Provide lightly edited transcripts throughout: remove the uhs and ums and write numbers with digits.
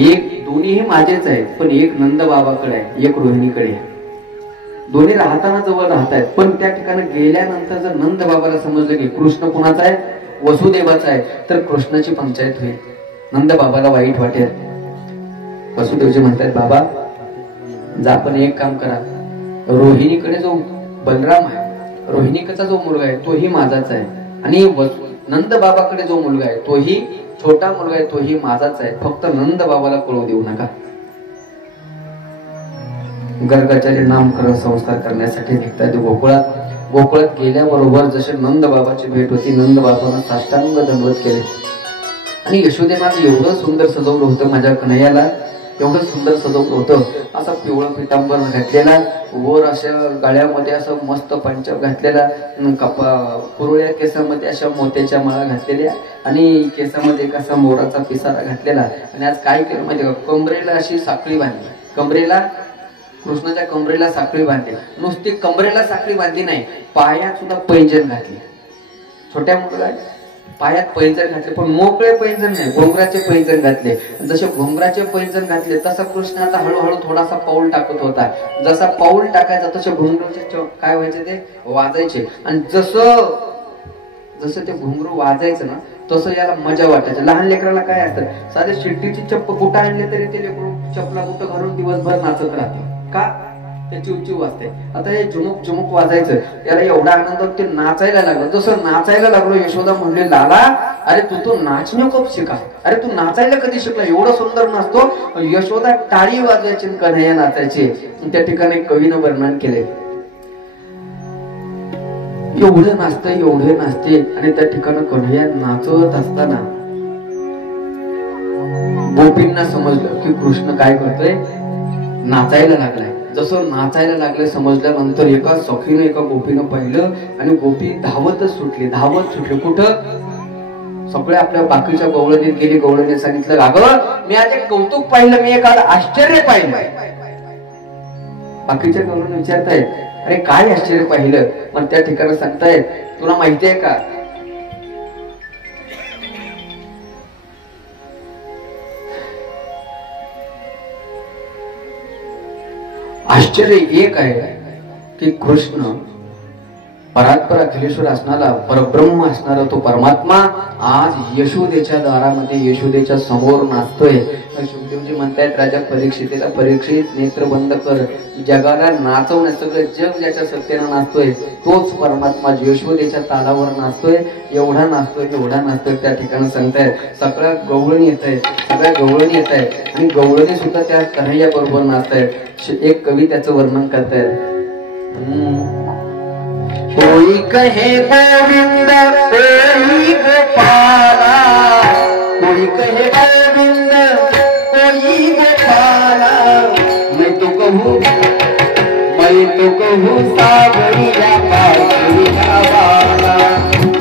एक दोन्हीही माझेच आहेत, पण एक नंद बाबाकडे आहे, एक रोहिणीकडे आहे. दोन्ही राहताना जवळ राहत आहेत, पण त्या ठिकाणी गेल्यानंतर जर नंद बाबाला समजलं की कृष्ण कुणाचा आहे, वसुदेवाचा आहे, तर कृष्णाची पंचायत होईल. नंद बाबाला वाईट वाटेल. वसुदेवजी म्हणतात बाबा जा, पण एक काम करा, रोहिणीकडे जो बलराम आहे, रोहिणीचा जो मुलगा आहे तोही माझाच आहे, आणि नंद बाबाकडे जो मुलगा आहे तोही छोटा मुलगा आहे तोही माझाच आहे, फक्त नंद बाबाला कळू देऊ नका. गर्गाचार्य नामकरण संस्कार करण्यासाठी निघतात गोकुळात. गोकुळात गेल्याबरोबर जसे नंद बाबाची भेट होती, नंद बाबांना साष्टांग दंडवत केले, आणि यशोदेवाने एवढं सुंदर सजवलं होतं, माझ्या कन्हैयाला एवढं सुंदर सजवलं होतं. असा पिवळं पितांबर घातलेला, वर अशा गळ्यामध्ये असं मस्त पंच घातलेला, कुरळ्या केसामध्ये अशा मोत्याच्या माळा घातलेल्या, आणि केसामध्ये एक असा मोराचा पिसारा घातलेला. आणि आज काय केलं माहिती का, कमरेला अशी साखळी बांधली, कमरेला कृष्णाच्या कमरेला साखळी बांधली. नुसती कमरेला साखळी बांधली नाही, पायात सुद्धा पैंजण घातली. छोट्या मुलाला पायात पैंजण घातले, पण मोकळे पैंजण नाही, घोंगराचे पैंजण घातले. जसे घोंगराचे पैंजण घातले तसा कृष्ण आता हळूहळू थोडासा पाऊल टाकत होता. जसा पाऊल टाकायचा तसे घोंगराचे काय व्हायचे, ते वाजायचे. आणि जसं ते घुंगरू वाजायचं ना, तसं याला मजा वाटायची. लहान लेकराला काय असतं, साधे शिट्टीची चप्प कुठं आणले तरी ते लेकरू चपला कुठं घालून दिवसभर नाचत राहते. का, ते चिवचिव वाजते. आता हे झुमुक झुमुक वाजायचं, त्याला एवढा आनंद ते नाचायला लागलं. जसं नाचायला लागलो, यशोदा म्हणले लाला अरे तू नाचणे खूप शिका, अरे तू नाचायला कधी शिकला, एवढं सुंदर नाचतो. यशोदा टाळी वाजवायची, कन्हैया नाचायचे. त्या ठिकाणी कवीनं वर्णन केले, एवढे नाचते एवढे नाचते. आणि त्या ठिकाणी कन्हैया नाचत असताना गोपींना समजलं की कृष्ण काय करतोय, नाचायला लागलाय. जसं नाचायला लागले समजल्यानंतर एका सखीने एका गोपीनं पाहिलं, आणि गोपी धावतच सुटली, धावत सुटली. कुठं, सगळे आपल्या बाकीच्या गवळणीत गेली. गवळणीने सांगितलं अगं मी आज एक कौतुक पाहिलं, मी एक आश्चर्य पाहिलं. बाकीच्या गवळण विचारतायत अरे काय आश्चर्य पाहिलं. पण त्या ठिकाणी सांगतायत तुला माहिती आहे का, आश्चर्य एक आहे की कृष्ण परात्पर अखिलेश्वर असणारा, परब्रह्म असणारा तो परमात्मा आज यशोदेच्या दारामध्ये, यशोदेच्या समोर नाचतोय. सुखदेवजी म्हणतायत राजा परीक्षितेला, परीक्षित नेत्र बंद कर, जगाला नाचवण्यात सगळं जग ज्याच्या सत्तेनं नाचतोय तोच परमात्मा यशोदेच्या तालावर नाचतोय. एवढा नाचतोय, एवढा नाचतोय. त्या ठिकाणी सांगतायत सगळ्या गवळणी येत आहेत, सगळ्या गवळणी येत आहेत, आणि गवळणी सुद्धा त्या कन्हैया बरोबर नाचतायत. एक कवी त्याचं वर्णन करतायत, कोई कहे गोविंद कोई गोपाला, कोई कहे गोविंद कोई गोपाला, मैं तो कहूँ सावरिया पावरिया वाला,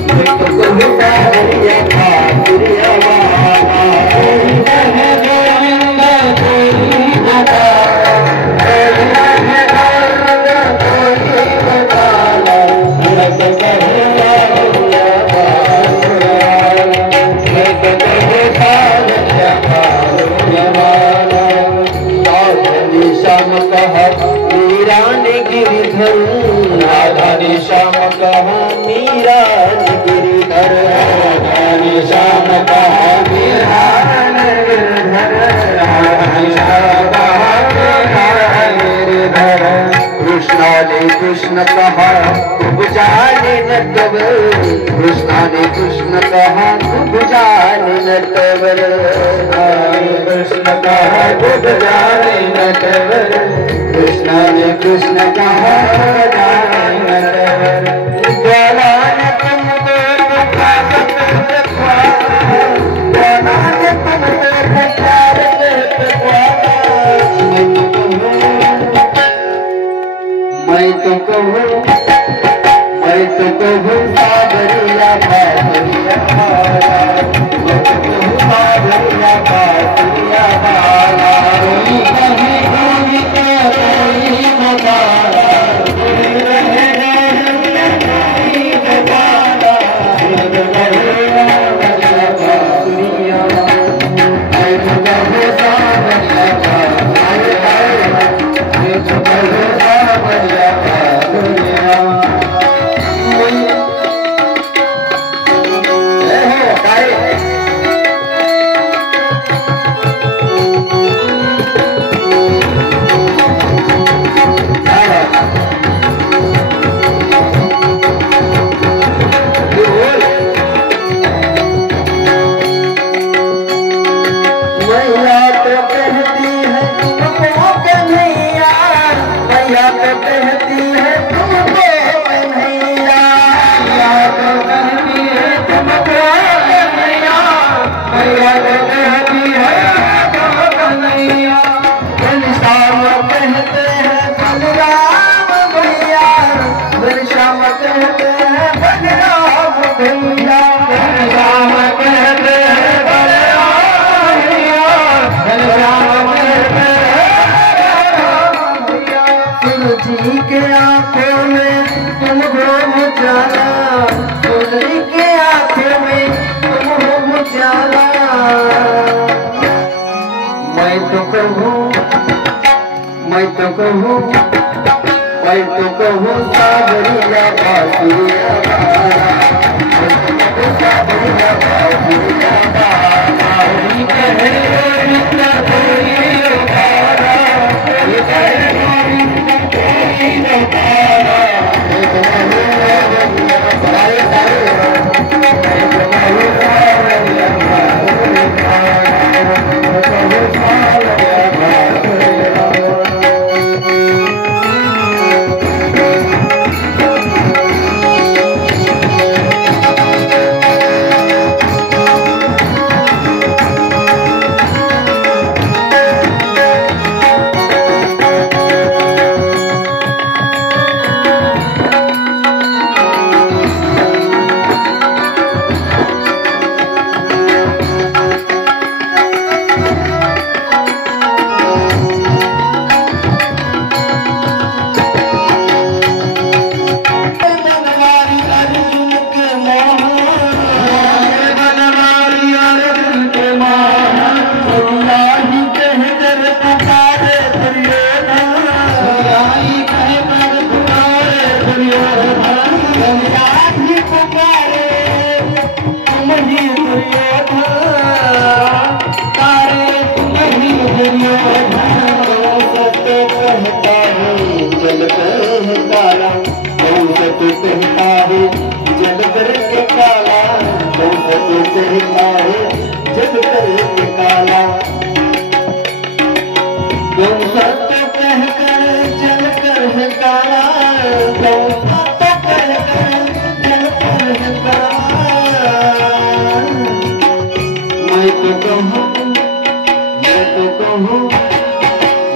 मैं तो कहूँ सावरिया पावरिया वाला, कोई कहे गोविंद कोई गोपाला, राधानी श्याम कहा मीरा गिरिधर, राधानी श्याम कहा मीरा गिरिधर, राधानी श्याम कहा गिरिधर, कृष्णा ने कृष्ण कहा तुम जाने न कबर, कृष्णा ने कृष्ण कहा तुम जाने न कबर, कृष्ण कहा तुम जाने न कबर, कृष्णा ने कृष्ण कहा मैं तो कहूँ सावरिया पावरिया वाला, मैं तो कहूँ सावरिया पावरिया वाला, कोई कहे गोविंद कोई गोपाला, कोई कहे गोविंद कोई गोपाला, मैं तो कहूँ सावरिया पावरिया, मैं तो कहूँ कहती है तुमको कन्हैया, मैया तो कहती है तुमको कन्हैया, मैया तो कहती है तुमको कन्हैया। घनश्याम कहते हैं बलराम भैया, घनश्याम कहते हैं बलराम भैया, घनश्याम कहते हैं बलराम भैया, घनश्याम कहते हैं बलराम भैया। तुलसी के आंखों में तुम हो उजाला, तुलसी के आंखों में तुम हो उजाला। मैं तो कहूँ सावरिया बासुरिया बाला, सावरिया बासुरिया बाला। ये कहे मित्र कोई रोकारा, ये कहे मित्र कोई रोकारा।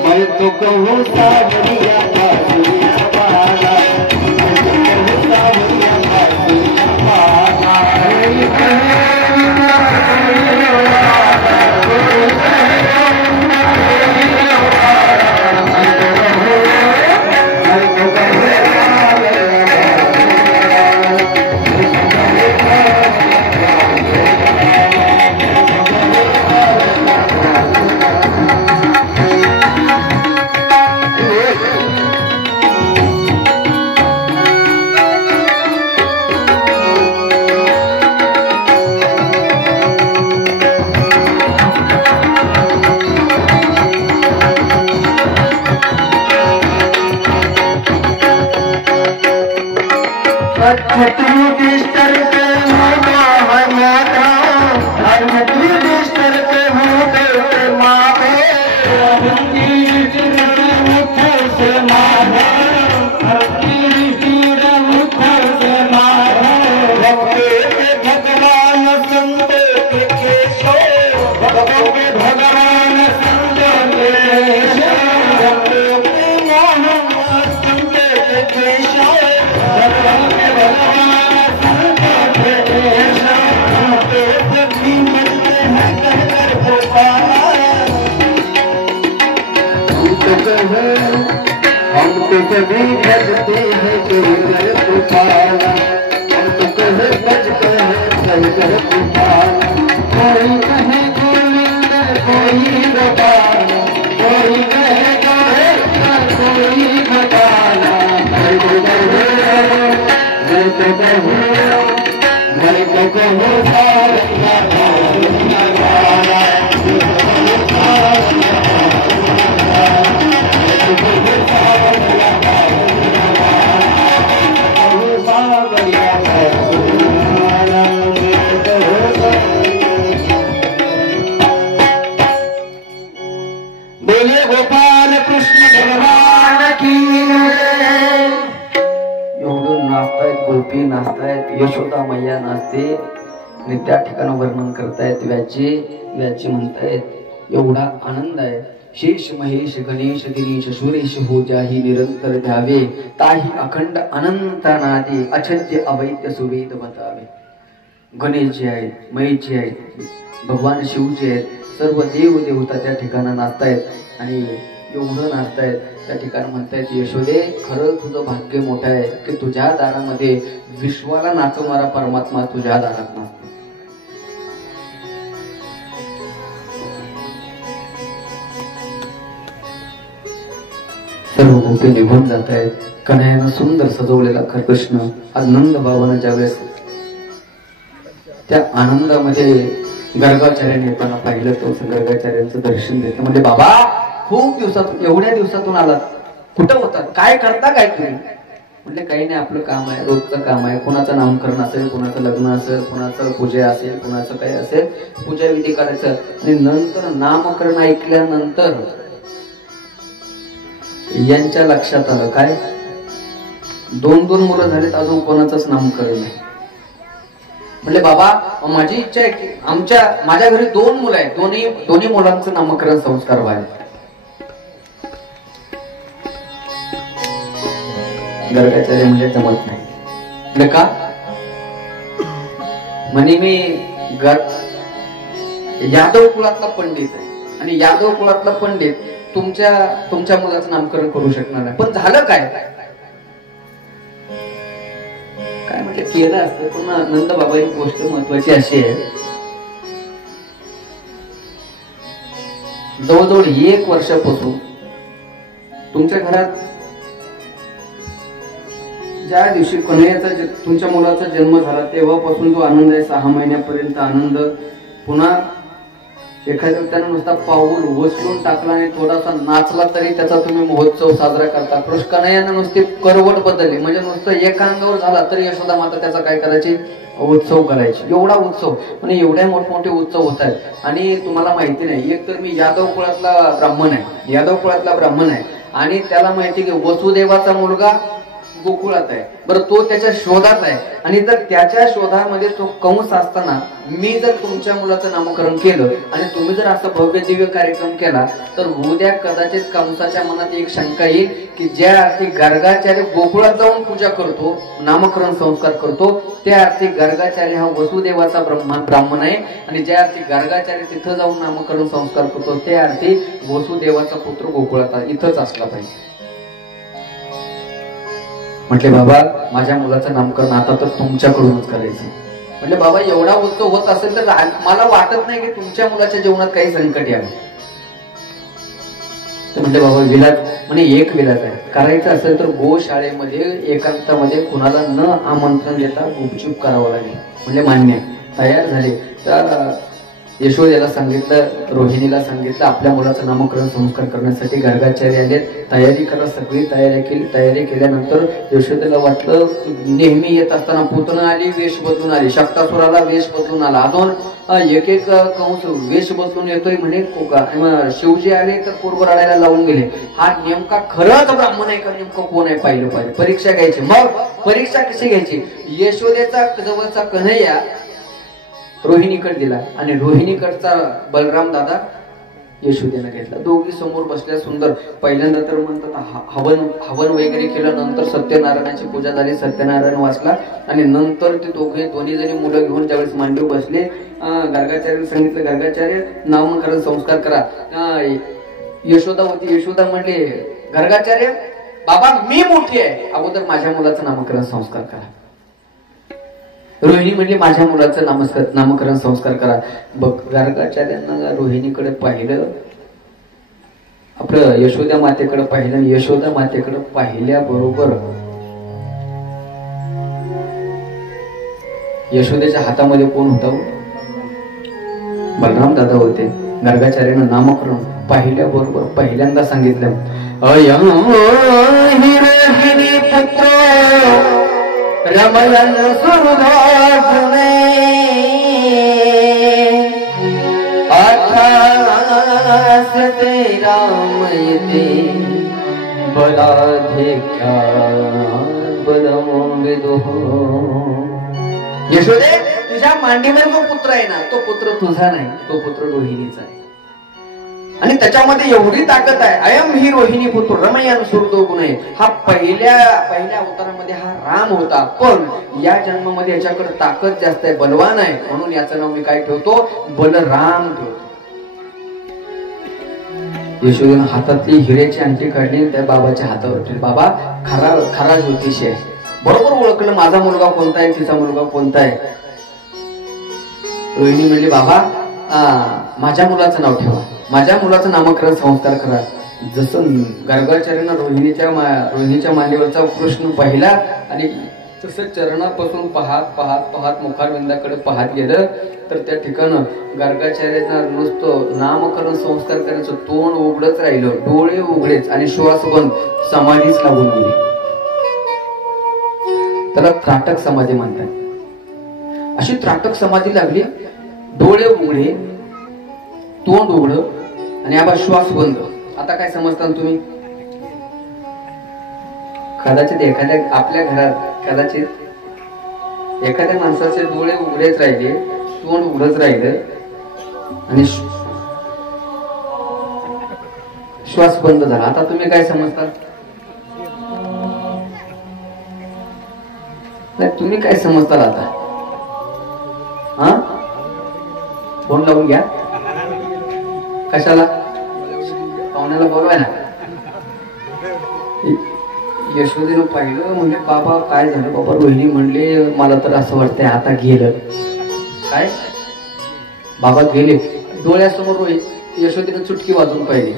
मैं तो कहूँ सावरिया बासुरिया बाला, सावरिया बासुरिया बाला। हम तो कभी भजते हैं कर पुकारा, हम तो कहे बज कहे कर पुकारा। कोई कहे गोविंद कोई गोपाला, कोई कहे गोविंद कोई गोपाला। मैं तो कहूँ सावरिया बासुरिया बाला। सावरिया बासुरिया बाला। गोपी नाचतायत, यशोदा मैया नाचते आणि त्या ठिकाणी वर्णन करतायत व्याजी म्हणतायत एवढा आनंद आहे. शेष महेश गणेश दिनेश सुरेश हो जाही निरंतर द्यावे, ताही अखंड अनंत नादे अचिंत्य अवैद्य सुवेद बतावे. गणेश जे आहेत, महेश जे आहेत, भगवान शिव जे आहेत, सर्व देव देवता त्या ठिकाणी नाचतायत आणि एवढं नाचतायत. त्या ठिकाणी म्हणतायत यशोदे खरं तुझं भाग्य मोठं आहे की तुझ्या दारामध्ये विश्वाला नाचवणारा परमात्मा तुझ्या दारात नाचतो. सर्व गोपी निघून जात आहेत. कन्हैयानं सुंदर सजवलेला कृष्ण आज नंद बाबांना ज्यावेळेस त्या आनंदामध्ये गर्गाचार्याने येताना पाहिलं तो गर्गाचार्यांचं दर्शन देत म्हणजे बाबा खूप दिवसातून एवढ्या दिवसातून आलात, कुठं होतात, काय करता काय तुम्ही? म्हणजे काही नाही, आपलं काम आहे, रोजचं काम आहे. कुणाचं नामकरण असेल, कुणाचं लग्न असेल, कुणाचं पूजा असेल, कुणाचं काही असेल, पूजा विधी करायचं. आणि नंतर नामकरण ऐकल्यानंतर यांच्या लक्षात आलं काय 2 मुलं झालेत, अजून कोणाचंच नामकरण नाही. म्हणजे बाबा माझी इच्छा आहे की माझ्या घरी 2 मुलं आहेत, दोन्ही मुलांचं नामकरण संस्कार व्हावे. गर्गाचार्य म्हणजे जमत नाही. म्हणजे का म्हणे मी यादव कुळातला पंडित आहे आणि यादव कुळातला पंडित तुमच्या मुलाचं नामकरण करू शकणार नाही. पण झालं काय म्हटलं केलं असतं. पण नंद बाबा एक गोष्ट महत्वाची अशी आहे, जवळजवळ 1 वर्षापासून तुमच्या घरात ज्या दिवशी कन्हैयाचा तुमच्या मुलाचा जन्म झाला तेव्हापासून जो आनंद आहे 6 महिन्यापर्यंत आनंद पुन्हा एखाद्या त्यानं नुसता पाऊल उचलून टाकला आणि थोडासा नाचला तरी त्याचा तुम्ही महोत्सव साजरा करता. कृष्ण कन्हैयानं नुसती करवट बदलली म्हणजे नुसतं एका अंगावर झाला तरी यशोदा माता त्याचा काय करायची उत्सव करायची. एवढा उत्सव म्हणजे एवढ्या मोठमोठे उत्सव होत आहेत. आणि तुम्हाला माहिती नाही, एक तर मी यादव कुळातला ब्राह्मण आहे आणि त्याला माहिती की वसुदेवाचा मुलगा गोकुळात आहे. बरं तो त्याच्या शोधात आहे आणि जर त्याच्या शोधामध्ये तो कंस असताना मी जर तुमच्या मुलाचं नामकरण केलं आणि तुम्ही जर असं भव्य दिव्य कार्यक्रम केला तर उद्या कदाचित कंसाच्या मनात एक शंका येईल की ज्या अर्थी गर्गाचार्य गोकुळात जाऊन पूजा करतो, नामकरण संस्कार करतो, त्या अर्थी गर्गाचार्य हा वसुदेवाचा ब्राह्मण आहे आणि ज्या अर्थी गर्गाचार्य तिथं जाऊन नामकरण संस्कार करतो त्या अर्थी वसुदेवाचा पुत्र गोकुळात इथंच असला पाहिजे. म्हटले बाबा माझ्या मुलाचं नामकरण आता तर तुमच्याकडूनच करायचं. म्हटले बाबा एवढा उत्सव होत असेल तर मला वाटत नाही की तुमच्या मुलाच्या जीवनात काही संकट यावं. तर म्हटले बाबा विलास म्हणजे एक विलास आहे, करायचं असेल तर गोशाळेमध्ये एकांतामध्ये कुणाला न आमंत्रण देता गुपचूप करावं लागेल. म्हणजे मान्य, तयार झाले. तर यशोदेला सांगितलं, रोहिणीला सांगितलं आपल्या मुलाचं नामकरण संस्कार करण्यासाठी गर्गाचार्य आले, तयारी करा. सगळी तयारी केल्यानंतर यशोदेला वाटलं नेहमी येत असताना पुतना आली, वेश बदलून आली, शक्तासुराला वेश बदलून आला, अजून एक कंस वेश बदलून येतोय म्हणे. शिवजी आले तर पूर्व रडायला लावून गेले. हा नेमका खरंच ब्राह्मण आहे का नेमकं कोण आहे पाहिलं पाहिजे. परीक्षा घ्यायची. मग परीक्षा कशी घ्यायची, यशोदेचा जवळचा कन्हैया रोहिणीकडे दिला आणि रोहिणीकडचा बलराम दादा यशोदेने घेतला. दोघी समोर बसल्या. सुंदर पहिल्यांदा तर म्हणतात हवन वगैरे केलं, नंतर सत्यनारायणाची पूजा झाली, सत्यनारायण वाचला आणि नंतर ते दोन्ही जणी मुलं घेऊन ज्यावेळेस मांडीव बसले, गर्गाचार्याने सांगितलं गर्गाचार्य नामकरण संस्कार करा. यशोदा होती, यशोदा म्हणले गर्गाचार्य बाबा मी मोठी आहे, अगोदर माझ्या मुलाचं नामकरण संस्कार करा. रोहिणी म्हणली माझ्या मुलाचं नामकरण संस्कार करा. बघ गर्गाचार्यांना रोहिणीकडे पाहिलं, आपलं यशोदा मातेकडे पाहिलं. यशोदा मातेकडे पाहिल्याबरोबर यशोदेच्या हातामध्ये कोण होता, बलराम दादा होते. गर्गाचार्यानं नामकरण पाहिल्याबरोबर पहिल्यांदा सांगितलं अयं हिरोहिणी पुत्र रमलन सुरधागुणे अठास ते रामयते बलाधिक्या बलमोंगे दो. यशोदे, तुझ्या मांडीवर जो पुत्र आहे ना, तो पुत्र तुझा नाही, तो पुत्र रोहिणीचा आहे. आणि त्याच्यामध्ये एवढी ताकद आहे. अयम ही रोहिणी पुत्र रमयन सुरतो गुण आहे. हा पहिल्या अवतारामध्ये हा राम होता, पण या जन्मामध्ये याच्याकडे ताकद जास्त आहे, बलवान आहे, म्हणून याचं नाव मी काय ठेवतो, बलराम ठेवतो. यशोदेनं हातातली हिऱ्याची अंगठी काढली, त्या बाबाच्या हातावर ठेवली. बाबा खरा ज्योतिषी आहे, बरोबर ओळखलं माझा मुलगा कोणता आहे, तिचा मुलगा कोणता आहे. रोहिणी म्हणली, बाबा माझ्या मुलाचं नाव ठेवा, माझ्या मुलाचं नामकरण संस्कार करा. जसं गर्गाचार्यानं रोहिणीच्या मांडीवरचा कृष्ण पाहिला आणि तसं चरणापासून पाहत मुखारविंदाकडे पाहत गेलं, तर त्या ठिकाणं गर्गाचार्यांना नुसतं नामकरण संस्कार करायचं, तोंड उघडच राहिलं, डोळे उघडेच आणि श्वास बंद, समाधीच लागून गेली. त्याला त्राटक समाधी म्हणतात. अशी त्राटक समाधी लागली, डोळे उघडे, तोंड उघड आणि आबा श्वास बंद. आता काय समजता तुम्ही? कदाचित आपल्या घरात कदाचित एखाद्या माणसाचे डोळे उघडेच राहिले, तोंड उघडच राहिलं आणि श्वास बंद झाला. आता तुम्ही काय समजता? तुम्ही काय समजता आता? हा, फोन लावून घ्या. कशाला? पाहुण्याला बोलवाय ना. यशोदेनं पाहिलं, म्हणजे बाबा काय झालं बाबा. रोहिणी म्हणले, मला तर असं वाटतंय आता गेलं. काय? बाबा गेले. डोळ्यासमोर यशोदेनं चुटकी वाजवून पाहिली.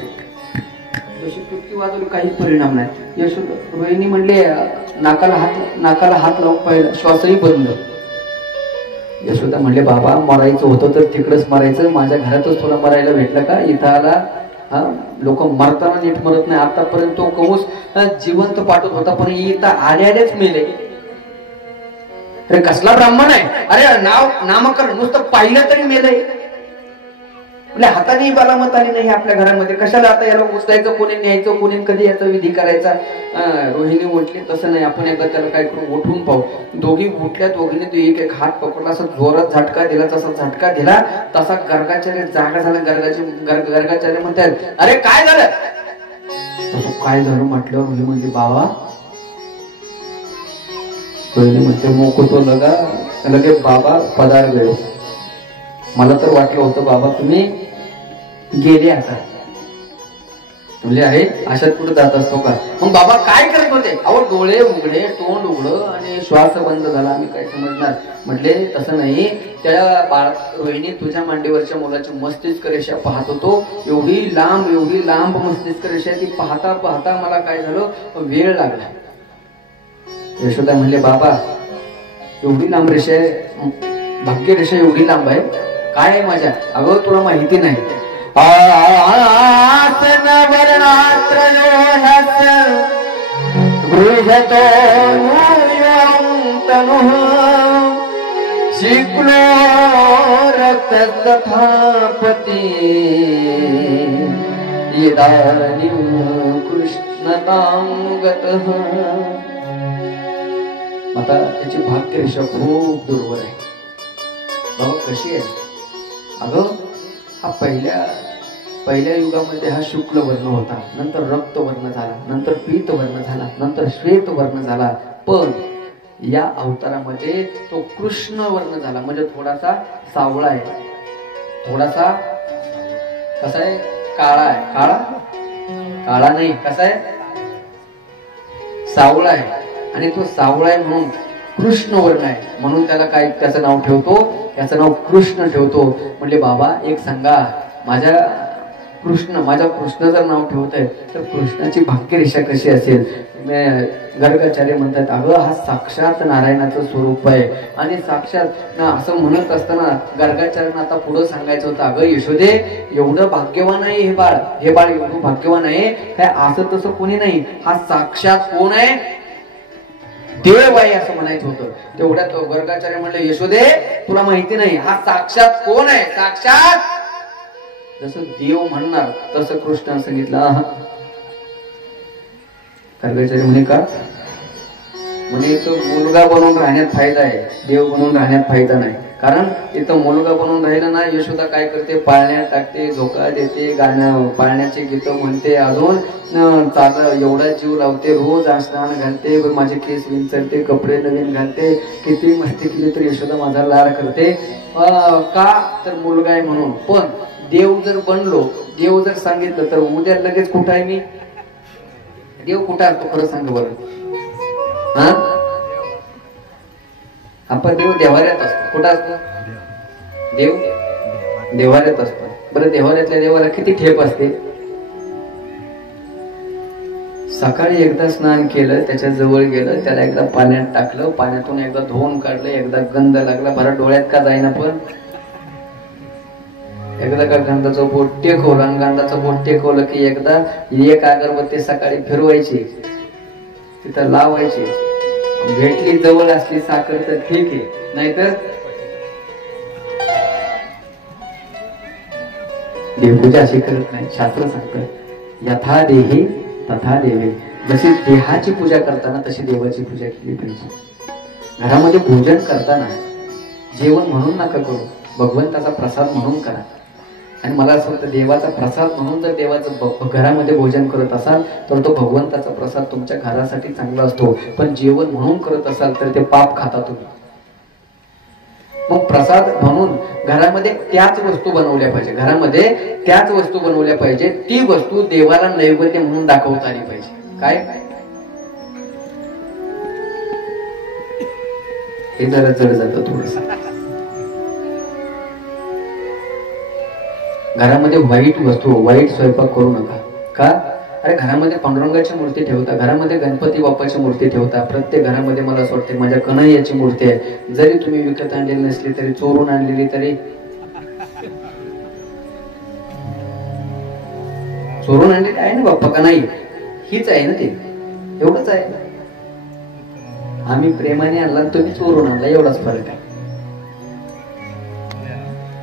जशी चुटकी वाजवली, काही परिणाम नाही. रोहिणी म्हणले, नाकाला हात लावून पाहिलं, श्वासही बंद. यशोदा म्हणले, बाबा मरायचं होतं तर तिकडच मरायचं, माझ्या घरातच तुला मरायला भेटलं का? इथं आला. लोक मरताना नीट मरत नाही. आतापर्यंत तो कौस जिवंत पाठवत होता, पण इथं आल्याच मेले. अरे कसला ब्राह्मण आहे? अरे नामकरण नुसतं पाहिलं तरी मेलंय. आपल्या हाताने बालामत आली नाही आपल्या घरामध्ये. कशाला आता याला उचलायचं, कोणी न्यायचं, कोणी कधी याचा विधी करायचा? रोहिणी उठली. तसं नाही, आपण एकदा त्याला काय करू, उठून पाहू. दोघी उठल्या, दोघीने तो एक हात पकडला, असा जोरात झटका दिला. तसा झटका दिला तसा गर्गाचार्य जागा झाला. गर्गाचार्य म्हणतात, अरे काय झालं? काय झालं म्हटलं. रोहिणी म्हणते, बाबा. रोहिणी म्हणते, मोको तो लगे बाबा पदार गयो. मला तर वाटलं होतं बाबा तुम्ही गेले, आता तुमले आहे अशात कुठे जात असतो का? मग बाबा काय करत होते? अहो डोळे उघडे, तोंड उघड आणि श्वास बंद झाला. आम्ही काय समजणार? म्हटले तसं नाही, त्या रोहिणी तुझ्या मांडीवरच्या मुलाची मस्तिष्क रेषा पाहत होतो. एवढी लांब मस्तिष्क रेषा, ती पाहता पाहता मला काय झालं, वेळ लागला. यशोदा म्हणले, बाबा एवढी लांब रेषा आहे, भाग्य रेषा एवढी लांब आहे, काय आहे माझ्या? अगं तुला माहिती नाही. शिकलो रक्तस्थापती कृष्णतांगतः. आता त्याची भाग्यरेषा खूप दुर्बल आहे. बाबा कशी आहे? अगं हा पहिल्या युगामध्ये हा शुक्ल वर्ण होता, नंतर रक्त वर्ण झाला, नंतर पीत वर्ण झाला, नंतर श्वेत वर्ण झाला, पण या अवतारामध्ये तो कृष्ण वर्ण झाला. म्हणजे थोडासा सावळा आहे, थोडासा कसा आहे, काळा आहे. काळा नाही, कसा आहे, सावळा आहे. आणि तो सावळा आहे म्हणून कृष्ण वर्ण आहे, म्हणून त्याला काय त्याचं नाव ठेवतो, त्याचं नाव कृष्ण ठेवतो. म्हणले बाबा एक सांगा, माझ्या कृष्ण जर नाव ठेवत आहे तर कृष्णाची भाग्यरेषा कशी असेल? गर्गाचार्य म्हणतात, अगं हा साक्षात नारायणाचं स्वरूप आहे. आणि साक्षात असं म्हणत असताना गर्गाचार्यांना आता पुढं सांगायचं होतं, अगं यशोदे एवढं भाग्यवान आहे हे बाळ एवढं भाग्यवान आहे, हे असं तसं कोणी नाही, हा साक्षात कोण आहे, देव आहे असं म्हणायचं होतं. तेवढ्यात गर्गाचार्य म्हणले, यशोदे तुला माहिती नाही, हा साक्षात कोण आहे? साक्षात जसं देव म्हणणार तसं कृष्ण सांगितलं. गर्गाचार्य म्हणे, का म्हणजे इथं मुलगा बनवून राहण्यात फायदा आहे, देव बनवून राहण्यात फायदा नाही. कारण इथं मुलगा बनवून राहिलं ना, यशोदा काय करते, पाळण्यात टाकते, झोका देते, गाणं पाळण्याचे गीत म्हणते, अजून चालला एवढा जीव लावते, रोज स्नान घालते, माझे केस विंचरते, कपडे नवीन घालते, किती मस्ती केली तर यशोदा माझा लाड करते. का तर मुलगा आहे म्हणून. पण देव जर बनलो, देव जर सांगितलं तर उद्या लगेच कुठं आहे मी, देव कुठं असतो खरं सांग बरं. हा, आपण देव देवाऱ्यात असतो. कुठं असतो देव? देवाऱ्यात असतो. बरं, देवाऱ्यातल्या देवाला किती ठेप असते. सकाळी एकदा स्नान केलं, त्याच्या जवळ गेलं, त्याला एकदा पाण्यात टाकलं, पाण्यातून एकदा धुवून काढलं, एकदा गंध लागला, बरं डोळ्यात का जाईना, पण एकदा का गंधाचं बोट टेकवलं, आणि गंधाचं बोट टेकवलं की एकदा एक अगरबत्ती सकाळी फिरवायची, तिथं लावायची. भेटली जवळ असली साखर तर ठीक आहे, नाहीतर देवपूजा अशी करत नाही. शास्त्र सांगतं यथा देही तथा देवे. जशी देहाची पूजा करताना तशी देवाची पूजा केली पाहिजे. घरामध्ये भोजन करताना जेवण म्हणून नका करू, भगवंताचा प्रसाद म्हणून करा. आणि मला असं वाटतं देवाचा प्रसाद म्हणून जर देवाचं घरामध्ये भोजन करत असाल तर तो भगवंताचा प्रसाद तुमच्या घरासाठी चांगला असतो. पण जेवण म्हणून करत असाल तर ते पाप खाता तुम्ही. मग प्रसाद म्हणून घरामध्ये त्याच वस्तू बनवल्या पाहिजे, घरामध्ये त्याच वस्तू बनवल्या पाहिजे. ती वस्तू देवाला नैवेद्य म्हणून दाखवता आली पाहिजे. काय हे जरा जड जातं थोडस. घरामध्ये वाईट वस्तू, वाईट स्वयंपाक करू नका. का? अरे घरामध्ये पांडुरंगाची मूर्ती ठेवता, घरामध्ये गणपती बाप्पाची मूर्ती ठेवता, प्रत्येक घरामध्ये मला असं वाटतं माझ्या कन्हैयाची मूर्ती आहे. जरी तुम्ही विकत आणलेली नसली तरी, चोरून आणलेली तरी, चोरून आणलेली आहे ना बाप्पा कन्हैया, हीच आहे ना ती, एवढंच आहे. आम्ही प्रेमाने आणला, तुम्ही चोरून आणला, एवढाच फरक आहे.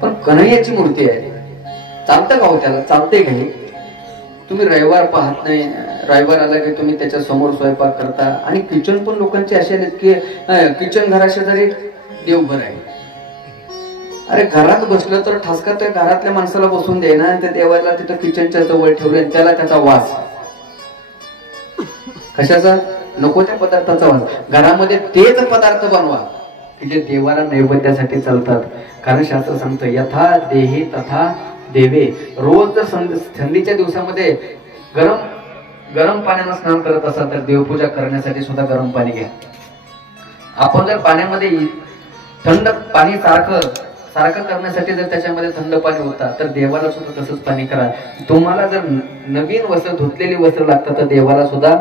पण कन्हैयाची मूर्ती आहे, चालतं का हो त्याला? चालते काही. तुम्ही रविवार पाहत नाही, रविवार आला की तुम्ही त्याच्या समोर स्वयंपाक करता. आणि किचन पण लोकांचे असे आहेत की किचन घराशेजारी देवघर आहे. अरे घरात बसलं तर ठसका त्या घरातल्या माणसाला बसून दे ना, त्या देवाला तिथं किचनच्या जवळ ठेवले, त्याला त्याचा वास कशाचा? नको त्या पदार्थाचा वास. घरामध्ये तेच पदार्थ बनवा की जे देवाला नैवेद्यासाठी चालतात. कारण शास्त्र सांगतं यथा देही तथा देवे. रोज जर थंडीच्या दिवसामध्ये गरम पाण्यानं स्नान करत असाल तर देवपूजा करण्यासाठी सुद्धा गरम पाणी घ्या. आपण जर पाण्यामध्ये थंड पाणी सारखं करण्यासाठी जर त्याच्यामध्ये थंड पाणी होता तर देवाला सुद्धा तसंच पाणी करा. तुम्हाला जर नवीन वस्त्र, धुतलेली वस्त्र लागतात तर देवाला सुद्धा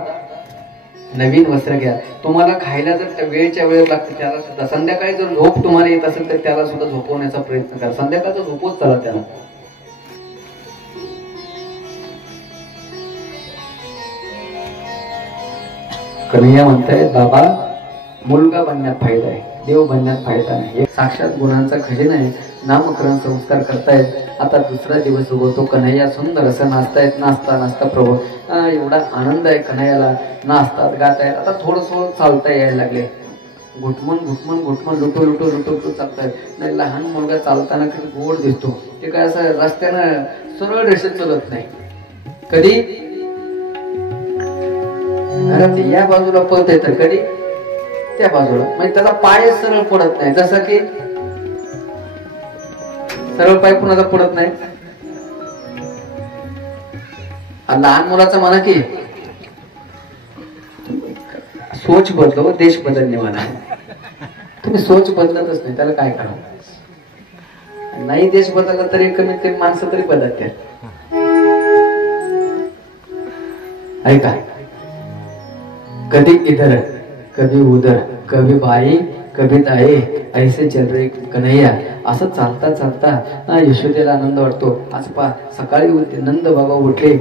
नवीन वस्त्र घ्या. तुम्हाला खायला जर वेळच्या वेळेस लागतं त्याला सुद्धा, संध्याकाळी जर झोप तुम्हाला येत असेल तर त्याला सुद्धा झोपवण्याचा प्रयत्न करा. संध्याकाळचं झोपवत चला त्याला. कन्हैया म्हणताय बाबा मुलगा बनण्यात फायदा आहे, देव बनण्यात फायदा नाही. एक साक्षात गुणांचा खजिना आहे. नामकरण संस्कार करतायत. आता दुसरा दिवस उगवतो. कन्हैया सुंदर असं नाचतायत. नाचता प्रभू एवढा आनंद आहे कन्हैयाला. नाचतात, गातायत. आता थोडं चालता यायला लागले. घुटमन लुटू चालतायत. नाही लहान मुलगा चालताना किती गोड दिसतो. ते काय असं रस्त्यानं सरळ रेषेत चालत नाही. कधी या बाजूला पळत तर कधी त्या बाजूला, म्हणजे त्याचा पाय सरळ पडत नाही. जसं की सरळ पाय कुणाचा पडत नाही. लहान मुलाचा म्हणा की सोच बदलो देश बदलणे म्हणा. तुम्ही सोच बदलतच नाही, त्याला काय करावं? नाही देश बदलला तरी कमीत कमी माणसं तरी बदलते. ऐका, कभी इधर कभी उधर, कभी बाई कभी दाई, ऐसे चल रे कन्हैया. असं चालता यशोदेला आनंद वाटतो. आज पा सकाळी नंद बाबा उठले,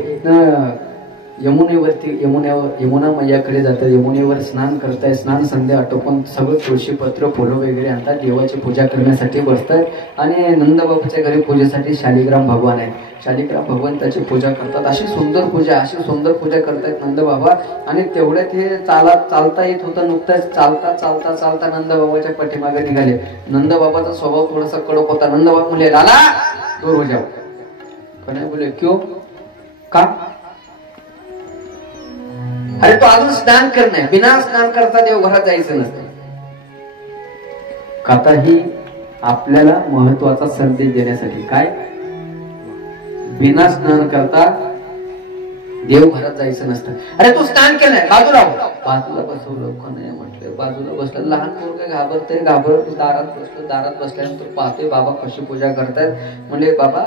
यमुनेवरती यमुना मैयाकडे जातात, यमुनेवर स्नान करताय, स्नान संध्या आटोपून सगळं तुळशीपत्र फुलं वगैरे आणतात, देवाची पूजा करण्यासाठी बसतात आणि नंदबाबाच्या घरी पूजेसाठी शालिग्राम भगवान आहेत, शालिग्राम भगवंताची पूजा करतात. अशी सुंदर पूजा करतायत नंदबाबा. आणि तेवढ्यात हे चालता येत होतं, नुकताच चालता नंदबाबाच्या पाठीमागे निघाले. नंदबाबाचा स्वभाव थोडासा कडक होता. नंदबाबा म्हणले, लाला दूर हो जाओ. कन्हैया बोले, क्यों, का? अरे तो अजून स्नान करणार, बिना स्नान करता देवघरात जायचं नसतं. काताही आपल्याला महत्वाचा संदेश देण्यासाठी, काय, बिना स्नान करता देवघरात जायचं नसतं. अरे तू स्नान केलंय, बाजूला बसवलं. कन्हैया म्हटलं, बाजूला बसलं. लहान पोरग घाबरत दारात बसल्यानंतर पाहते बाबा कशी पूजा करतायत. म्हणले, बाबा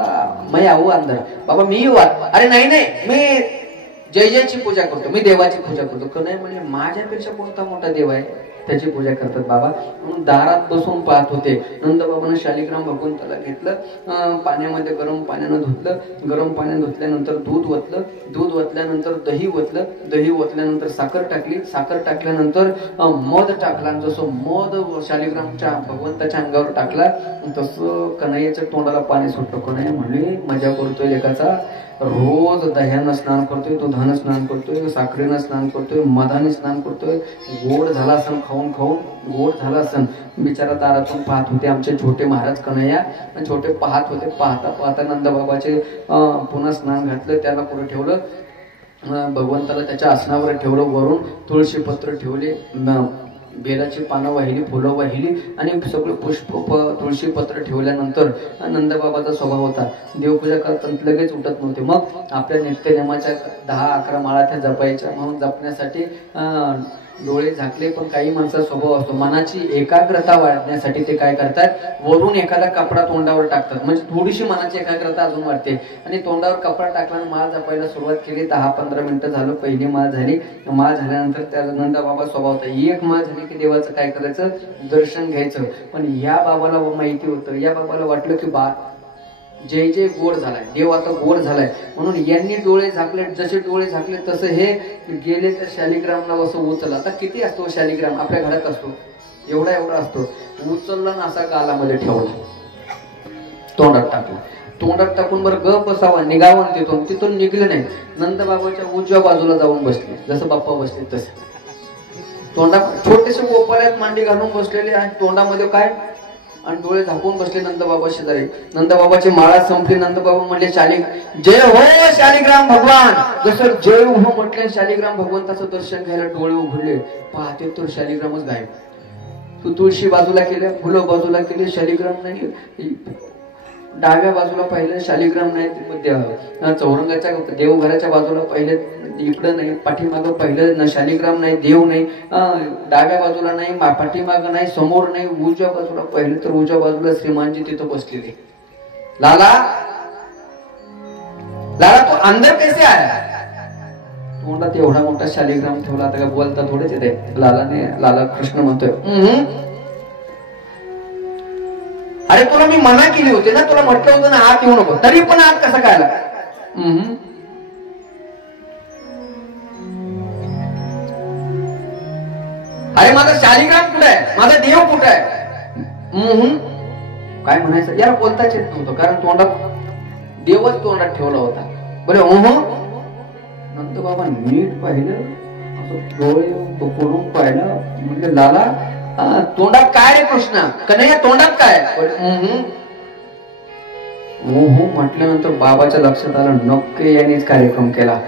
मैं आऊ अंदर. बाबा मी येऊ आत. अरे नाही मी जयची पूजा करतो, मी देवाची पूजा करतो. कन्हैया म्हणजे माझ्यापेक्षा कोणता मोठा देव आहे, त्याची पूजा करतात बाबा. म्हणून दारात बसून पाहत होते. नंदबाबांना शालिग्राम भगवंताला घेतलं, पाण्यामध्ये गरम पाण्यानं धुतलं. गरम पाण्यानं धुतल्यानंतर दूध ओतल्यानंतर दही ओतल्यानंतर साखर टाकल्यानंतर मध टाकला. जसं मध शालिग्रामच्या भगवंताच्या अंगावर टाकला तसं कन्हैयाच्या तोंडाला पाणी सुटलं. कन्हैया म्हणले, मजा करतोय लेकाचा, रोज दह्यानं स्नान करतोय, दुधानं स्नान करतोय, साखरेनं स्नान करतोय, मधाने स्नान करतोय. गोड झाला असन, खाऊन गोड झाला असन. बिचारा दारातून पाहत होते आमचे छोटे महाराज कन्हैया. छोटे पाहत होते. पाहता नंदबाबाचे पुन्हा स्नान घातलं, त्याला पुढे ठेवलं, भगवंताला त्याच्या आसनावर ठेवलं. वरून तुळशीपत्र ठेवले, बेलाची पानं वाहिली, फुलं वाहिली आणि सगळं पुष्प तुळशीपत्र ठेवल्यानंतर नंदबाबाचा स्वभाव होता, देवपूजा करताना लगेच उठत नव्हते. मग आपल्या नित्यनेमाच्या 10-11 माळा त्या जपायच्या. म्हणून जपण्यासाठी डोळे झाकले. पण काही माणसाचा स्वभाव असतो, मनाची एकाग्रता वाढण्यासाठी ते काय करतात, वरून एखादा कपडा तोंडावर टाकतात, म्हणजे थोडीशी मनाची एकाग्रता अजून वाढते. आणि तोंडावर कपडा टाकल्याने माळ जपायला सुरुवात केली. 10-15 मिनिटं झालं, पहिली माळ झाली. माळ झाल्यानंतर त्या नंदबाबा स्वभाव होता, एक माळ झाली की देवाचं काय करायचं, दर्शन घ्यायचं. पण या बाबाला माहिती होतं, या बाबाला वाटलं की जय गोड झालाय, देव आता गोड झालाय. म्हणून यांनी डोळे झाकले. जसे डोळे झाकले तसं हे गेले त्या शालिग्रामला असं उचललं. आता किती असतो शालिग्राम, आपल्या घरात असतो एवढा असतो. उचलला ना असा गालामध्ये ठेवला, तोंडात टाकून बरं गप बसावा, निघावं. तिथून निघले नाही. नंदबाबाच्या उजव्या बाजूला जाऊन बसले, जसं बाप्पा बसले तसं. तोंडात छोटेसे गोपाळ्यात मांडी घालून बसलेले आणि तोंडामध्ये काय, आणि डोळे झाकून बसले नंदबाबा शेजारी. नंदबाबाची माळा संपली. नंदबाबा म्हणले, जय हो शालिग्राम भगवान. जसं जय हो म्हटले, शालिग्राम भगवंताचं दर्शन घ्यायला डोळे उघडले. पाहते तर शालिग्रामच गायब. तू तुळशी बाजूला केल्या, फुलं बाजूला केली, शालिग्राम नाही. डाव्या बाजूला पाहिलं शालिग्राम नाही, चौरंगाच्या देवघराच्या बाजूला पाहिलं इकडं नाही, पाठीमागं पाहिलं ना शालिग्राम नाही, देव नाही. डाव्या बाजूला नाही, पाठीमागं नाही, समोर नाही. उजव्या बाजूला पाहिलं तर उजव्या बाजूला श्रीमानजी तिथं बसलेले. लाला तो अंदर कैसे आया? तोंडात एवढा मोठा शालिग्राम ठेवला. आता काय बोलता थोडेच येते. लाला कृष्ण म्हणतोय, अरे तुला मी मना केली होती ना, तुला म्हटलं होतं ना आत येऊ नको, तरी पण आत कसा काय आला? अरे माझा शालिग्राम कुठे आहे, माझा देव कुठे आहे? काय म्हणायचं यार, बोलताच येत नव्हतं, कारण तोंडात देवच तोंडात ठेवला होता. बरे नंतर बाबा नीट पाहिलं, असं डोळे पकडून पाहिलं. म्हणजे लाला तोंडात काय रे कृष्णा? कन्हैया तोंडात काय? म्हटल्यानंतर बाबाच्या लक्षात आलं, नक्की यांनीच कार्यक्रम केला.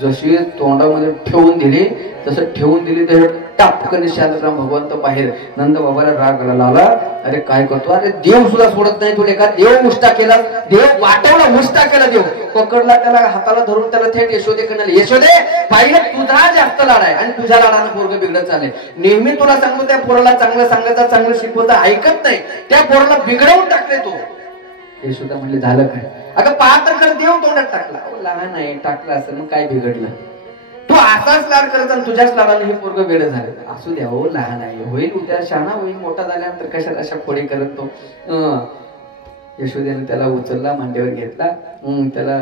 जशी तोंडामध्ये ठेवून दिली तसं ठेवून दिली, तर टापकन शालिग्राम भगवंत बाहेर. नंदबाबाला राग आला, अरे काय करतो, अरे देव सुद्धा सोडत नाही तुला का? देव मुष्टा केला, देव वाटवला, मुष्टा केला, देव पकडला, त्याला हाताला धरून त्याला थेट यशोदेकडे नेले. यशोदे पाहिलं तुझा जास्त लाड आहे आणि तुझ्या लाडानं पोरग बिघडत चालले. नेहमी तुला सांगतो त्या पोराला चांगलं सांगायचं, चांगलं शिकवता, ऐकत नाही, त्या पोराला बिघडवून टाकले तू. यशोदा म्हणले, झालं काय? अगं पाहत तर देव तोंडात टाकला. लहान नाही टाकला असं, मग काय बिघडलं? तू असाच लाड करत आणि तुझ्याच लाडाने हे पोरग वेळ झाले. असू द्या हो, लहान आहे, होईल उद्या शहाणा होईल, मोठा झाल्यानंतर कशाला अशा खोडी करत तो. यशोदेने त्याला उचलला, मांडीवर घेतला, त्याला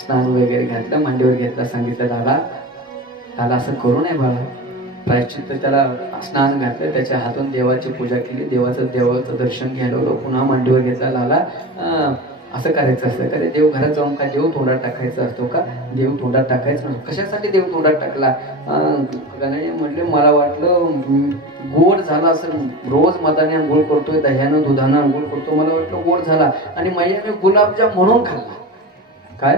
स्नान वगैरे घातलं, मांडीवर घेतला, सांगितलं, दादा त्याला असं करू नये बाळा. प्रायश्चित्त त्याला स्नान घातलं, त्याच्या हातून देवाची पूजा केली, देवाचं दर्शन घ्यायला पुन्हा मांडीवर घेतला. लाला असं करायचं असतं का? देव घरात जाऊन का देव तोंडात टाकायचा असतो का? देव तोंडात टाकायचं नसतो. कशासाठी देव तोंडात टाकला? गणाने म्हटले मला वाटलं गोड झाला असं, रोज मधाने आंघोळ करतोय, दह्यानं दुधानं आंघोळ करतो, मला वाटलं गोड झाला आणि मैयाने गुलाबजाम म्हणून खाल्ला. काय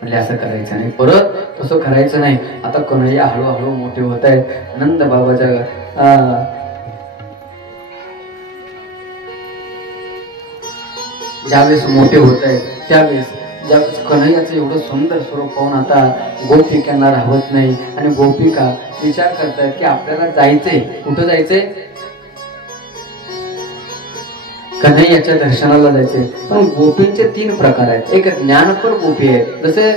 म्हणजे असं करायचं नाही, परत तसं करायचं नाही. आता कन्हैया हळूहळू मोठे होत आहेत. नंद बाबाच्या ज्यावेळेस मोठे होत आहेत त्यावेळेस ज्यावेळेस कन्हैयाचं एवढं सुंदर स्वरूप पाहून आता गोपिकांना राहत नाही आणि गोपिका विचार करतात की आपल्याला जायचंय. कुठं जायचंय? कन्हैयाच्या दर्शनाला जायचंय. पण गोपींचे 3 प्रकार आहेत. एक ज्ञानपर गोपी आहे, जसे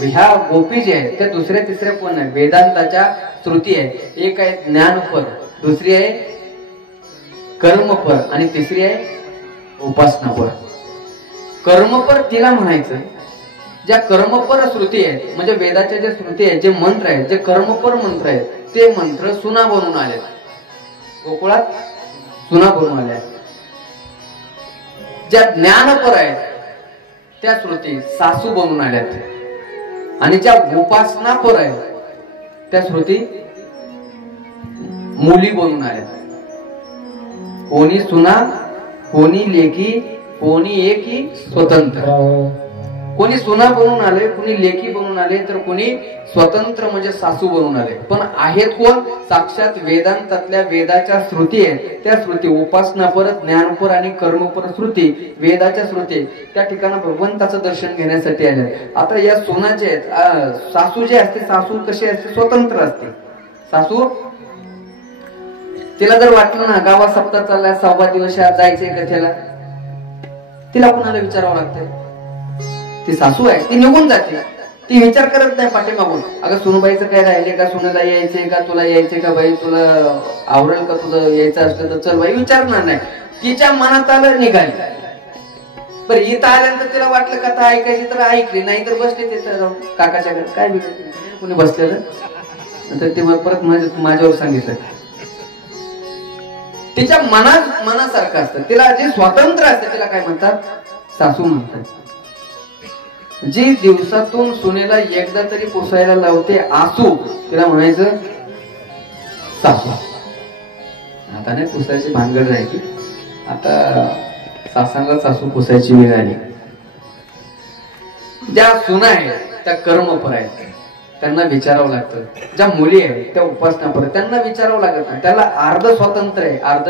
ह्या गोपी जे आहेत त्या दुसऱ्या तिसऱ्या पण आहे, वेदांताच्या श्रुती आहे. एक आहे ज्ञानपर, दुसरी आहे कर्मपर आणि तिसरी आहे उपासनापर. कर्मपर तिला म्हणायचं ज्या कर्मपर श्रुती आहेत, म्हणजे वेदाच्या ज्या श्रुती आहेत, जे मंत्र आहेत, जे कर्मपर मंत्र आहेत, ते मंत्र सुना बनून आले. गोकुळात सुना बनून आल्या. ज्या ज्ञानपर आहेत त्या श्रुती सासू बनून आल्यात आणि ज्या उपासनापर आहेत त्या श्रुती मुली बनून आल्यात. कोणी सुना, कोणी लेकी, कोणी एकी स्वतंत्र. कोणी सुना बनून आले, कोणी लेकी बनून आले, तर कोणी स्वतंत्र म्हणजे सासू बनून आले. पण आहेत कोण? साक्षात वेदांतातल्या वेदाच्या श्रुती आहेत त्या श्रुती, उपासनापर, ज्ञानपर आणि कर्मपर श्रुती, वेदाच्या श्रुती त्या ठिकाणी भगवंताचं दर्शन घेण्यासाठी आले. आता या सुनाचे आहेत, सासू जे असते, सासू कशी असते? स्वतंत्र असते. सासू तिला जर वाटलं ना गावात सप्ताह चाललाय, 6वा दिवस जायचंय कथेला, तिला कोणाला विचारावं लागतंय? ती सासू आहे, ती निघून जाते, ती विचार करत नाही पाठीमागून. अगं सुनबाईचं काय राहिले का? सुनेला यायचंय का? तुला यायचंय का बाई? तुला आवडेल का? तुझं यायचं असलं तर चल बाई, विचारणार नाही. तिच्या मनात आलं निघाली. बरं इथं आल्यानंतर तिला वाटलं कथा ऐकायची तर ऐकली, नाही तर बसली तिथं जाऊन काकाच्या घरात. काय बिघडलं? कुणी बसलेलं नंतर ते परत माझ्यावर सांगितलं. तिच्या मनासारखं असतं. तिला जे स्वातंत्र्य असतं तिला काय म्हणतात? सासू म्हणतात. जी दिवसातून सुनेला एकदा तरी पुसायला लावते आसू, तिला म्हणायचं सासू. आता नाही पुसायची भानगड राहिली, आता सासांना सासू पुसायची वेळ आली. ज्या सुना आहेत त्या कर्मपर आहेत, त्यांना विचारावं लागतं. ज्या मुली आहेत त्या उपासनापर, त्यांना विचारावं लागत नाही. त्याला अर्ध स्वातंत्र्य आहे, अर्ध.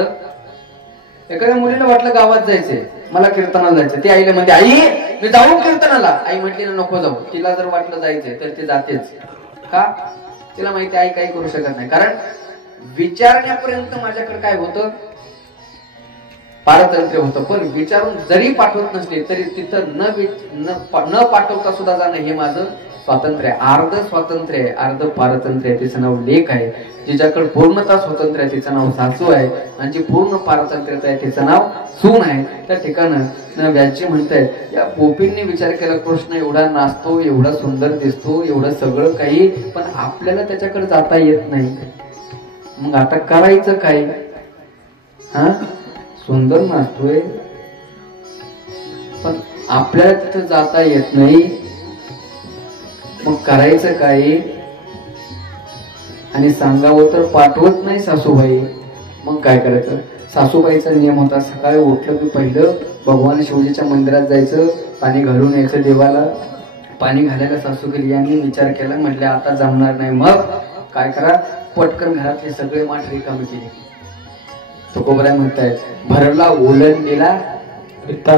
एखाद्या मुलीला वाटलं गावात जायचंय, मला कीर्तनाला जायचं, ती आईला म्हणते आई मी जाऊ कीर्तनाला. आई म्हटली ना नको जाऊ. तिला जर वाटलं जायचंय तर ती जातेच. का? तिला माहिती आई काही करू शकत नाही. कारण विचारण्यापर्यंत माझ्याकडे काय होतं? पारतंत्र्य होतं. पण विचारून जरी पाठवत नसले तरी तिथं न पाठवता सुद्धा जाणं हे माझं स्वातंत्र्य आहे. अर्ध स्वातंत्र्य आहे, अर्ध पारतंत्र्य आहे. तिचं नाव लेख आहे. जिच्याकडे पूर्णता स्वातंत्र्य आहे तिचं नाव सासू आहे, आणि जी पूर्ण पारतंत्र्यता आहे तिचं नाव सून आहे. त्या ठिकाणी व्यासजी म्हणतायत या गोपींनी विचार केला, कृष्ण एवढा नाचतो, एवढा सुंदर दिसतो, एवढं सगळं काही, पण आपल्याला त्याच्याकडे जाता येत नाही. मग आता करायचं काय? हा सुंदर नाचतोय पण आपल्याला तिथं जाता येत नाही, मग करायचं काय? आणि सांगावं तर पाठवत नाही सासूबाई. मग काय करायचं? सासूबाईचा नियम होता, सकाळी उठलं की पहिलं भगवान शिवजीच्या मंदिरात जायचं, पाणी घालून यायचं देवाला. पाणी घालायला सासू गेली, यांनी विचार केला, म्हटले आता जमणार नाही. मग काय करा? पटकन घरातले सगळे माठ रिकामी केले. तुकोबराय म्हणतायत भरला ओलंडलेला रेता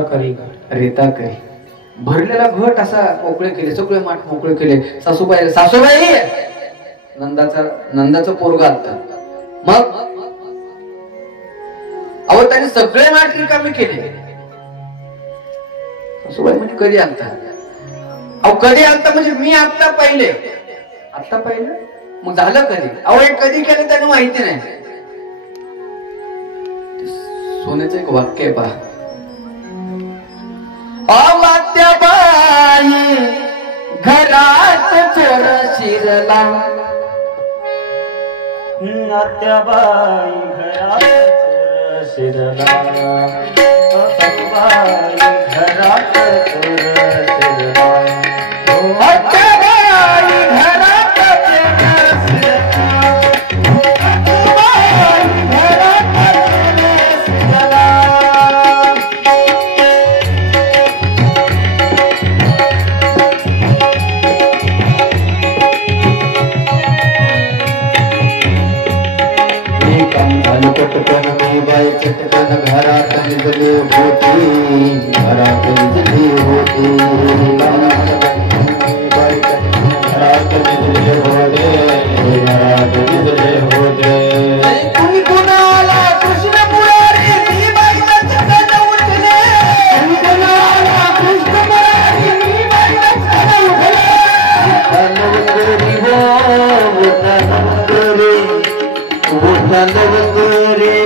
करी. भरलेला घट असा मोकळे केले, सगळे माठ मोकळे केले. सासूबाई नंदाचं पोरगा आलता. मग अहो त्यांनी सगळे माठ रिकामी केले. सासूबाई म्हणजे कधी आलता? अहो कधी आलता म्हणजे मी आता पाहिले. मग झालं कधी? अहो हे कधी केलं त्यांना माहिती नाही. सोन्याचं एक वाक्य आहे पहा, अमात्याबाई घरात चोर शिरला आत्याबाई घरात चोर शिरला सासूबाई घरात चोर शिरला आत्याबाई घरात चोर शिरला सासूबाई घरात चटकन मी बाई चटकन घरात निघले होती घरात निघले होती बाई चटकन घरात निघले होते घरात निघले होते तुम्ही कुणाला कृष्ण मुरारी मी बाई चटकन उठले तुम्ही कुणाला कृष्ण मुरारी मी बाई चटकन उठले नवगरी हो नवगरी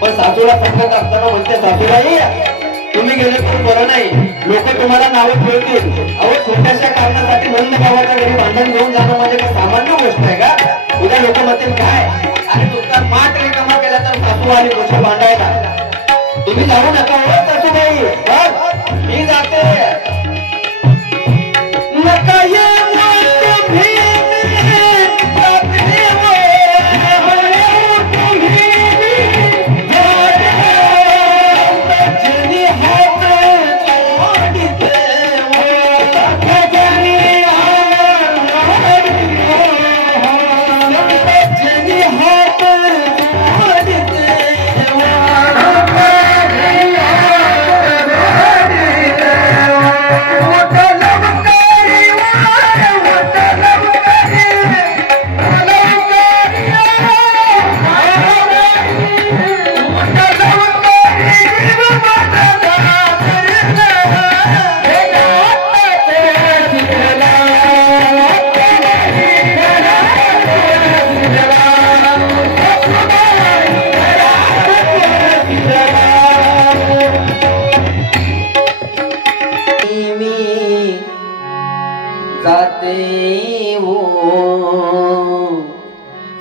पण सासूला सांगत असताना म्हणते सासूबाई तुम्ही गेले पण बरं नाही लोक तुम्हाला नावं ठेवतील अहो छोट्याशा कारणासाठी नंद गावाच्या घरी भांडण घेऊन जाणं म्हणजे काय सामान्य गोष्ट आहे का उद्या लोक म्हणतील काय आणि तुमचा माठ रिकामा केला तर सासू आणि गोष्ट भांडायला तुम्ही जाऊ नका हो सासूबाई मी जाते नका ये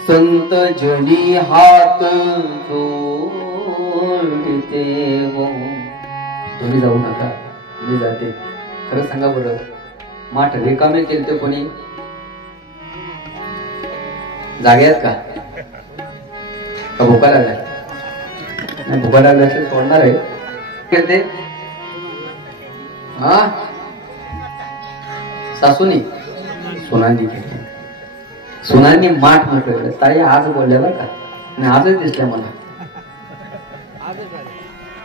संत जनी हात जोडते हो तुम्ही जाऊ नका मी जाते खरं सांगा बरं माठ रिकामे केलते कोणी जाग्यात का भुका लागला नाही भुका लागला असेल सोडणार आहे ते हा सासूनी सुनांनी केले. सुनांनी माठ मोकळे. ताई आज बोलल्या बरं का, आणि आजच दिसल्या मला,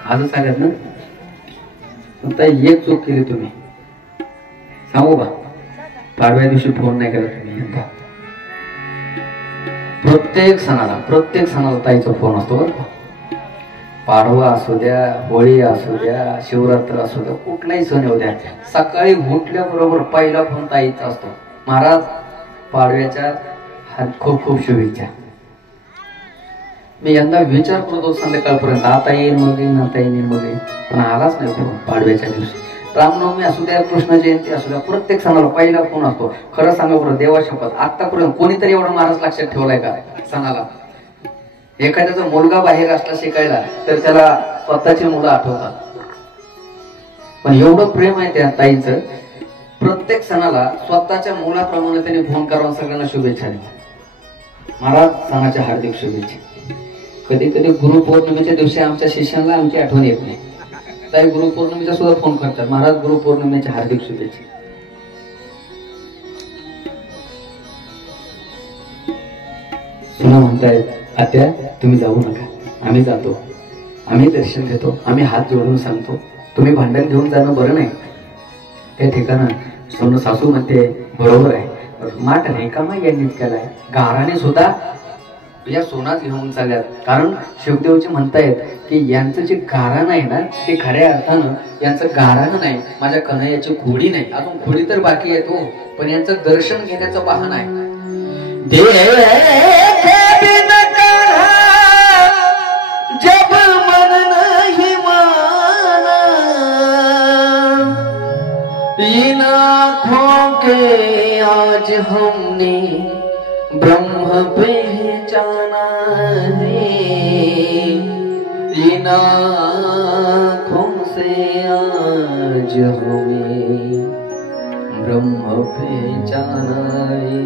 आजच आल्यात ना. ताई एक चूक केली तुम्ही, सांगू बा, पाडव्या दिवशी फोन नाही केला तुम्ही. प्रत्येक सणाला ताईचा फोन असतो बरं का. पाडवा असू द्या, होळी असू द्या, शिवरात्र असू द्या, कुठलाही सण येऊ द्या, सकाळी उठल्याबरोबर पहिला फोन ताईचा असतो. महाराज पाडव्याच्या खूप खूप शुभेच्छा. मी यंदा विचार करतो संध्याकाळपर्यंत, आता येईल मग येईल, आता येईल मग येईल, पण आलाच नाही फोन. पाडव्याच्या दिवशी रामनवमी असू द्या, कृष्ण जयंती असू द्या, प्रत्येक सणाला पहिला फोन असतो. खरं सांगा बरं, देवा शपथ आतापर्यंत कोणीतरी एवढा महाराज लक्षात ठेवलाय का सणाला? एखाद्याचा मुलगा बाहेर असला शिकायला तर त्याला स्वतःची मुलं आठवतात, पण एवढं प्रेम आहे त्या ताईंचं. प्रत्येक सणाला स्वतःच्या मुलाप्रमाणे त्यांनी फोन करावा, सगळ्यांना शुभेच्छा दिल्या. महाराज सणाच्या हार्दिक शुभेच्छा. कधी कधी गुरुपौर्णिमेच्या दिवशी आमच्या शिष्यांना आमची आठवण येत नाही, ताई गुरुपौर्णिमेचा सुद्धा फोन करतात, महाराज गुरुपौर्णिमेच्या हार्दिक शुभेच्छा. सुना म्हणतायत, आत्या तुम्ही जाऊ नका, आम्ही जातो, आम्ही दर्शन घेतो, आम्ही हात जोडून सांगतो, तुम्ही भांडण घेऊन जाणं बरं नाही. त्या ठिकाणं सोनं सासू म्हणते बरोबर आहे, माठ रेकामा यांनीच केलाय, गाराने सुद्धा या सोनाच घेऊन चालल्यात. कारण शिवदेवचे म्हणतायत की यांचं जे गारण आहे ना, ते खऱ्या अर्थानं यांचं गारण नाही, माझ्या कन्हैयाची खोडी नाही, अजून खोडी तर बाकी आहे तो, पण यांचं दर्शन घेण्याचं बहाणा आहे. जब मन नहीं माना, इन आँखों के आज हमने ब्रह्म पहचाना है, इन आँखों से आज हमें ब्रह्म पहचाना है.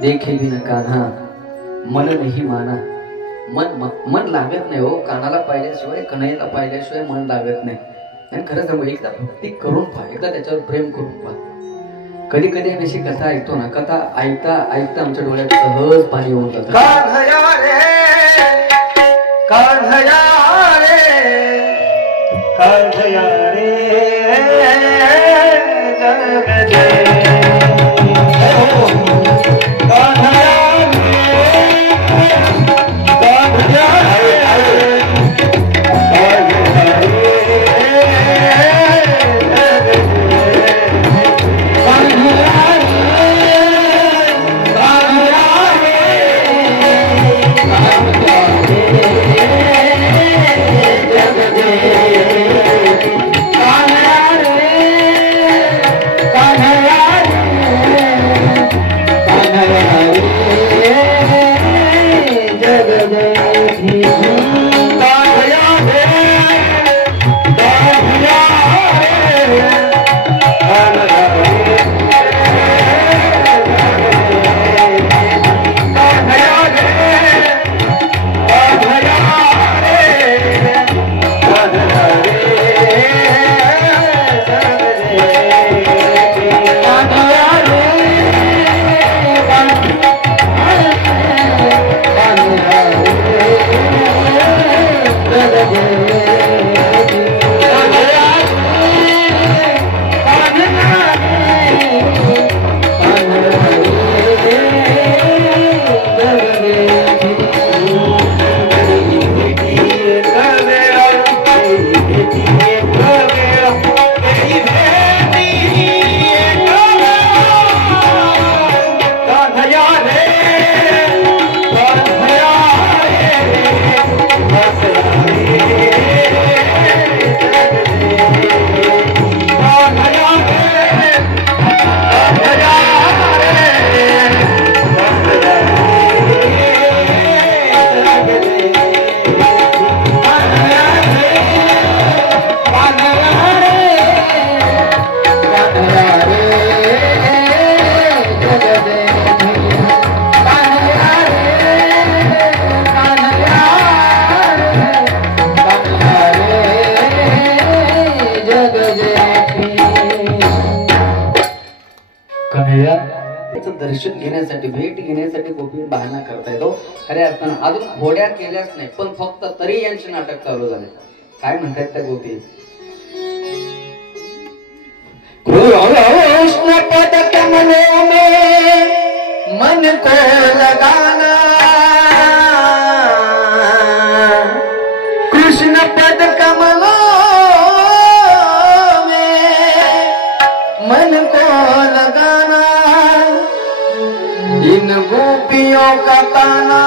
देखे बिन कान्हा मन नाही माना. मन लागत नाही हो, कानाला पाहिल्याशिवाय, कन्हैयाला पाहिल्याशिवाय मन लागत नाही. आणि खरं सांगू, एकदा भक्ती करून पहा, एकदा त्याच्यावर प्रेम करून पहा. कधी कधी आम्ही अशी कथा ऐकतो ना, कथा ऐकता ऐकता आमच्या डोळ्यात सहज पाणी येऊन जातं. कान्हया रे, कान्हया रे, कान्हया रे, जग जय. कान्हया दर्शन घेण्यासाठी भेट घेण्यासाठी गोपी बहाणा करता येतो खऱ्या अर्थानं. अजून घोड्या केल्याच नाही पण फक्त तरी यांचे नाटक चालू झाले. काय म्हणतात त्या गोपी? कृष्ण पद कमलों में मन को लगाना, कृष्ण पद कमलों मन को लगाना, इन गोपियों का ताना,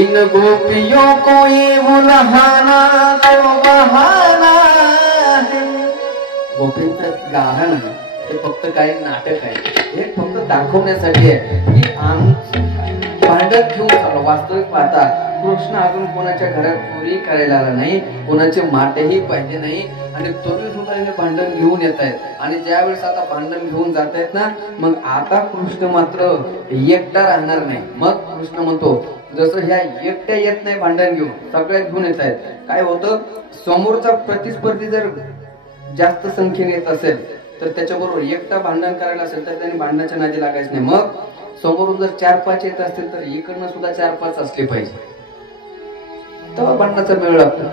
इन गोपियों को ये बुलहाना तो बहाना है. गोपींचं गाणं हे फक्त काही नाटक आहे. हे फक्त दाखवण्यासाठी आहे की भांडण घेऊन चाललो. वास्तविक पाहता कृष्ण अजून कोणाच्या घरात चोरी करायला आला नाही, कोणाचे माटेही पाहिजे नाही आणि तरी सुद्धा हे भांडण घेऊन येत आहेत. आणि ज्यावेळेस आता भांडण घेऊन जात आहेत ना, मग आता कृष्ण मात्र एकटा राहणार नाही. मग कृष्ण म्हणतो जसं ह्या एकट्या येत नाही भांडण घेऊन, सगळ्या घेऊन येत आहेत. काय होतं, समोरचा प्रतिस्पर्धी जर जास्त संख्येने येत असेल तर त्याच्याबरोबर एकटा भांडण करायला असेल तर त्यांनी भांडणाच्या नादी लागायचं नाही. मग समोरून जर 4-5 येत असतील तर इकडनं सुद्धा 4-5 असले पाहिजे, तेव्हा भांडणाचा मेळ लागतो.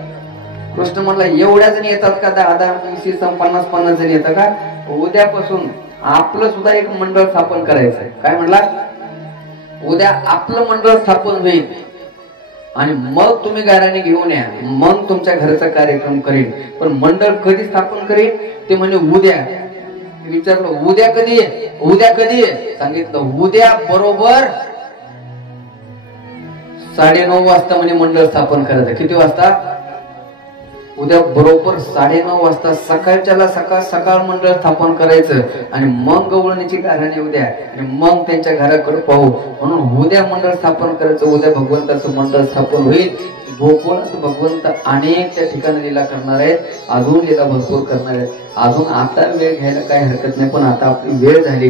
कृष्ण म्हणला एवढ्या जण येतात का? 10-10, 20, 50-50 जण येतात का? उद्यापासून आपलं सुद्धा एक मंडळ स्थापन करायचं आहे. काय म्हणला? उद्या आपलं मंडळ स्थापन होईल आणि मग तुम्ही गाड्याने घेऊन या, मग तुमच्या घरचा कार्यक्रम करेन. पण मंडळ कधी स्थापन करेन ते म्हणजे उद्या. विचारलं उद्या कधी आहे? उद्या कधी आहे? सांगितलं उद्या बरोबर 9:30 वाजता म्हणजे मंडळ स्थापन करायचं. किती वाजता? उद्या बरोबर 9:30 वाजता सकाळच्याला सकाळ मंडळ स्थापन करायचं आणि मग गवळणीची गाऱ्हाणे उद्या आणि मग त्यांच्या घराकडे पाहू. म्हणून उद्या मंडळ स्थापन करायचं. उद्या भगवंताचं मंडळ स्थापन होईल. गोकुळात भगवंत अनेक त्या ठिकाणी लीला करणार आहेत, अजून लीला भरपूर करणार आहेत. अजून आता वेळ घ्यायला काही हरकत नाही, पण आता आपली वेळ झाली.